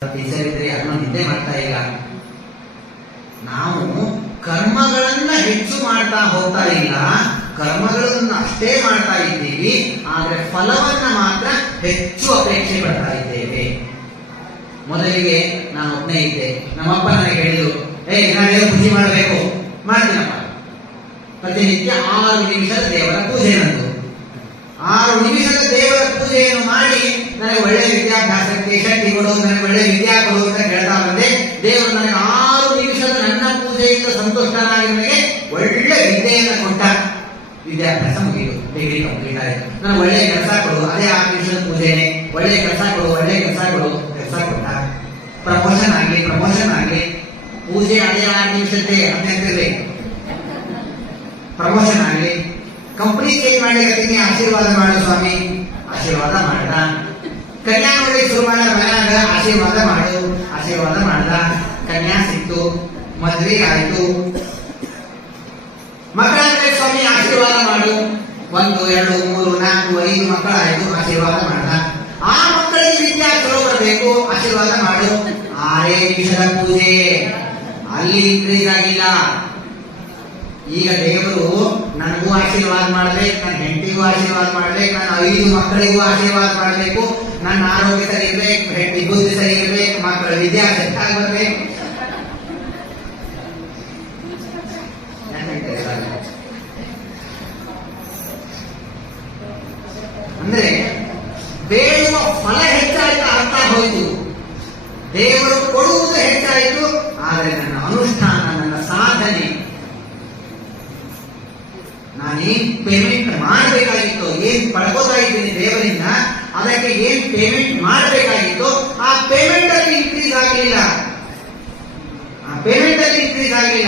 Teacher ಇದ್ರೆ ನಿದ್ದೆ ಮಾಡ್ತಾ ಇಲ್ಲ. ನಾವು ಕರ್ಮಗಳನ್ನ ಹೆಚ್ಚು ಮಾಡ್ತಾ ಹೋಗ್ತಾ ಇಲ್ಲ. ಕರ್ಮಗಳನ್ನ ಅಷ್ಟೇ ಮಾಡ್ತಾ ಇದ್ದೀವಿ. ಆದ್ರೆ ಫಲವನ್ನ ಮಾತ್ರ ಹೆಚ್ಚು ಅಪೇಕ್ಷೆ ಪಡ್ತಾ ಇದ್ದೇವೆ. ಮೊದಲಿಗೆ ನಾನು ಒಬ್ಬನೇ ಇದ್ದೆ. ನಮ್ಮಪ್ಪ ನನಗೆ ಹೇಳಿದ್ರು ಏ ನಾನೇನು ಪೂಜೆ ಮಾಡಬೇಕು? ಮಾಡ್ತೀನಪ್ಪ ಪ್ರತಿನಿತ್ಯ ಆರು ನಿಮಿಷದ ದೇವರ ಪೂಜೆ ನಂದು. ಆರು ನಿಮಿಷದ ದೇವರ ಪೂಜೆಯನ್ನು ಮಾಡಿ ನನಗೆ ಒಳ್ಳೆ ಶಕ್ತಿ ಕೊಡು ನನಗೆ ಒಳ್ಳೆ ವಿದ್ಯಾ ಕೊಡು ಅಂತ ಕೇಳ್ತಾ ಬಂದೆ. ದೇವರು ನನಗೆ ಆರು ನಿಮಿಷದ ನನ್ನ ಪೂಜೆಯಿಂದ ಸಂತುಷ್ಟನಾಗಿ ನನಗೆ ಒಳ್ಳೆ ವಿದ್ಯೆಯನ್ನು ಕೊಟ್ಟ ವಿದ್ಯಾಭ್ಯಾಸ ಮುಗಿಯಿತು. ಡಿಗ್ರಿ ಕಂಪ್ಲೀಟ್ ಆಯಿತು. ನನಗೆ ಒಳ್ಳೆ ಕೆಲಸ ಕೊಡು. ಅದೇ ಆರು ನಿಮಿಷದ ಪೂಜೆನೆ. ಒಳ್ಳೆ ಕೆಲಸ ಕೊಡು, ಒಳ್ಳೆ ಕೆಲಸ ಕೊಡು, ಕೆಲಸ ಕೊಟ್ಟ. ಪ್ರಮೋಷನ್ ಆಗಲಿ ಪ್ರಮೋಷನ್ ಆಗಲಿ ಪೂಜೆ ಅದೇ ಆರು ನಿಮಿಷದ್ದೇ ಅಂತ ಪ್ರಮೋಷನ್ ಆಗಲಿ ಕಂಪ್ನಿ ಚೇಂಜ್ ಆಶೀರ್ವಾದ ಮಾಡು ಸ್ವಾಮಿ. ಆಶೀರ್ವಾದ ಮಾಡ್ದ. ಕನ್ಯಾ ನೋಡಿ ಶುರು ಮಾಡ ಮನ್ಯಾಗ ಆಶೀರ್ವಾದ ಮಾಡು, ಆಶೀರ್ವಾದ ಮಾಡ್ದ. ಕನ್ಯಾ ಸಿಕ್ತು, ಮದ್ವೆ ಆಯ್ತು. ಮಕ್ಕಳಾದ್ರೆ ಸ್ವಾಮಿ ಆಶೀರ್ವಾದ ಮಾಡು. ಒಂದು, ಎರಡು, ಮೂರು, ನಾಲ್ಕು, ಐದು ಮಕ್ಕಳಾಯ್ತು, ಆಶೀರ್ವಾದ ಮಾಡ್ದ. ಆ ಮಕ್ಕಳಿಗೆ ವಿದ್ಯಾ ಚಲೋ ಬರಬೇಕು ಆಶೀರ್ವಾದ ಮಾಡು. ಆರೇ ನಿಮಿಷದ ಪೂಜೆ. ಅಲ್ಲಿ ಇನ್ಕ್ರೀಸ್ ಆಗಿಲ್ಲ. ಈಗ ದೇವರು ನನಗೂ ಆಶೀರ್ವಾದ ಮಾಡ್ಬೇಕು, ನನ್ನ ಹೆಂಡತಿಗೂ ಆಶೀರ್ವಾದ ಮಾಡ್ಬೇಕು, ನನ್ನ ಐದು ಮಕ್ಕಳಿಗೂ ಆಶೀರ್ವಾದ ಮಾಡ್ಬೇಕು. ನನ್ನ ಆರೋಗ್ಯ ಸರಿ ಇರ್ಬೇಕು ಬುದ್ಧಿ ಸರಿ ಇರ್ಬೇಕು, ಮಕ್ಕಳ ವಿದ್ಯಾ ಬರ್ಬೇಕು. ಅಂದ್ರೆ ಬೇಡುವ ಫಲ ಹೆಚ್ಚಾಯ್ತು ಅರ್ಥ ಹೋಯಿತು. ದೇವರು ಕೊಡುವುದು ಹೆಚ್ಚಾಯಿತು, ಆದರೆ ನನ್ನ ಅನುಷ್ಠಾನ, ನನ್ನ ಸಾಧನೆ, ನಾನೇನ್ ಪೇಮೆಂಟ್ ಮಾಡಬೇಕಾಗಿತ್ತು, ಏನ್ ಪಡ್ಕೋತಾ ಇದ್ದೀನಿ ದೇವರಿಂದ ಅದಕ್ಕೆ ಏನ್ ಪೇಮೆಂಟ್ ಮಾಡಬೇಕಾಗಿತ್ತು ಆ ಪೇಮೆಂಟ್ ಅಲ್ಲಿ ಇನ್ಕ್ರೀಸ್ ಆಗಲಿಲ್ಲ. ಆ ಪೇಮೆಂಟ್ ಅಲ್ಲಿ ಇನ್ಕ್ರೀಸ್ ಆಗಲಿಲ್ಲ.